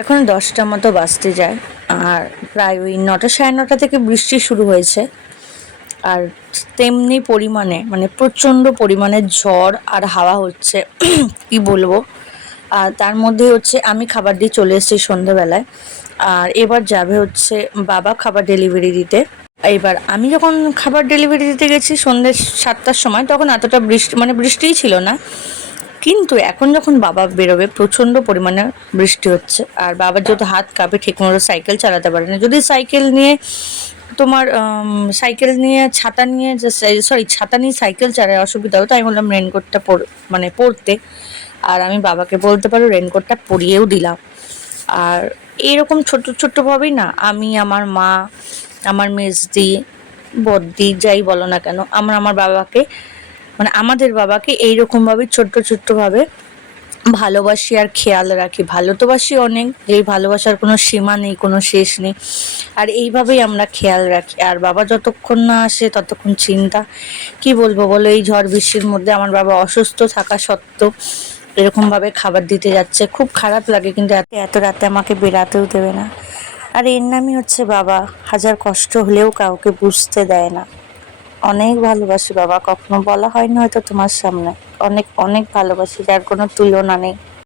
এখন 10টা মতো বাজতে যায়। আর প্রায় ওই 9টা সাড়ে 9টা থেকে বৃষ্টি শুরু হয়েছে। আর তেমনি পরিমাণে মানে প্রচণ্ড পরিমাণে ঝড় আর হাওয়া হচ্ছে কি বলবো। আর তার মধ্যে হচ্ছে আমি খাবার দিয়ে চলে এসেছি সন্ধ্যেবেলায়। আর এবার যাবে হচ্ছে বাবা খাবার ডেলিভারি দিতে। এবার আমি যখন খাবার ডেলিভারি দিতে গেছি সন্ধ্যে 7টার সময়, তখন এতটা বৃষ্টি মানে বৃষ্টিই ছিল না। কিন্তু এখন যখন বাবা বেরোবে প্রচণ্ড পরিমাণে বৃষ্টি হচ্ছে। আর বাবার যেহেতু হাত কাঁপে, ঠিকমতো সাইকেল চালাতে পারে না। যদি সাইকেল নিয়ে তোমার সাইকেল নিয়ে ছাতা নিয়ে যে সরি ছাতা নিয়ে সাইকেল চালায় অসুবিধা হতো, আমি বললাম রেনকোটটা মানে পরতে। আর আমি বাবাকে বলতে পারো রেনকোটটা পরিয়েও দিলাম। আর এইরকম ছোট্ট ছোট্টভাবেই না আমি, আমার মা, আমার মেজদি, বদ্দি যাই বলো না কেন, আমরা আমার বাবাকে মানে আমাদের বাবাকে এইরকমভাবে ছোট্ট ছোট্টভাবে ভালোবাসি আর খেয়াল রাখি। ভালো তো বাসি অনেক, যেই ভালোবাসার কোনো সীমা নেই, কোনো শেষ নেই। আর এইভাবেই আমরা খেয়াল রাখি। আর বাবা যতক্ষণ না আসে ততক্ষণ চিন্তা। কি বলবো বলো, এই ঝড় বৃষ্টির মধ্যে আমার বাবা অসুস্থ থাকা সত্ত্বেও এরকমভাবে খাবার দিতে যাচ্ছে। খুব খারাপ লাগে, কিন্তু এত রাতে আমাকে বেরাতেও দেবে না। আর এর নামই হচ্ছে বাবা। হাজার কষ্ট হলেও কাউকে বুঝতে দেয় না। অনেক ভালোবাসি বাবা, কখনো বলা হয়নি হয়তো তোমার সামনে। অনেক অনেক ভালোবাসি, যার কোনো তুলনা নেই।